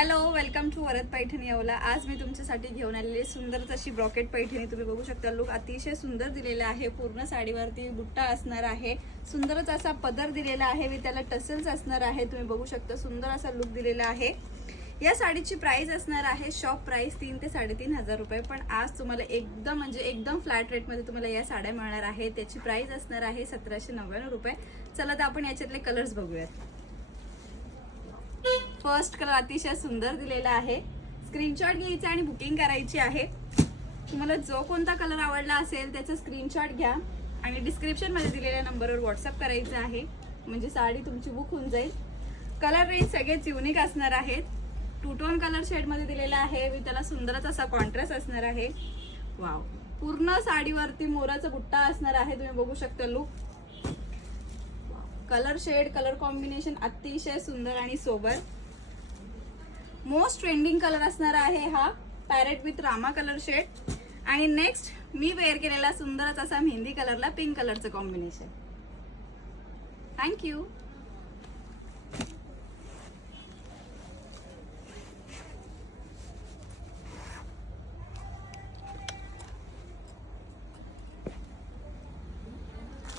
Hello, welcome to Varad Paithani Yeola. आज मी तुमच्यासाठी घेऊन आलेली सुंदर अशी ब्रॉकेट पैठणी तुम्ही बघू शकता। लुक अतिशय सुंदर दिलेला आहे। पूर्ण साडीवरती बुट्टा असणार आहे। सुंदरच असा पदर दिलेला आहे व त्याला टसल्स असणार आहे। तुम्ही बघू शकता सुंदर असा लुक दिलेला आहे। या साडीची प्राइस असणार आहे शॉप प्राइस 3 ते 3,500 रुपये, पण आज तुम्हाला एकदम फ्लॅट रेट मध्ये तुम्हाला या साड्या मिळणार आहे। त्याची प्राइस असणार आहे 1,799 रुपये। चला तर आपण याच्यातले कलर्स बघूयात। फर्स्ट कलर अतिशय सुंदर दिलेला आहे। स्क्रीनशॉट घ्यायचा आणि बुकिंग करायची आहे। तुम्हाला जो कोणता कलर आवडला असेल त्याचा स्क्रीनशॉट घ्या आणि डिस्क्रिप्शन मध्ये दिलेल्या नंबरवर व्हॉट्सअप करायचं आहे, म्हणजे साडी तुमची बुक होऊन जाईल। कलर रेंज सगळेच युनिक असणार आहेत। टू टोन कलर शेड मध्ये दिलेला आहे व त्याला सुंदरच असा कॉन्ट्रास्ट असणार आहे। वाव, पूर्ण साडीवरती मोराचा बुट्टा असणार आहे। तुम्ही बघू शकता look, colour shade, colour combination अतिशय सुंदर आणि सोबर। मोस्ट ट्रेंडिंग कलर असणार आहे हा parrot with rama colour shade. आणि नेक्स्ट मी वेअर केलेला सुंदरच असा मेहंदी कलरला पिंक कलरचं कॉम्बिनेशन। थँक्यू।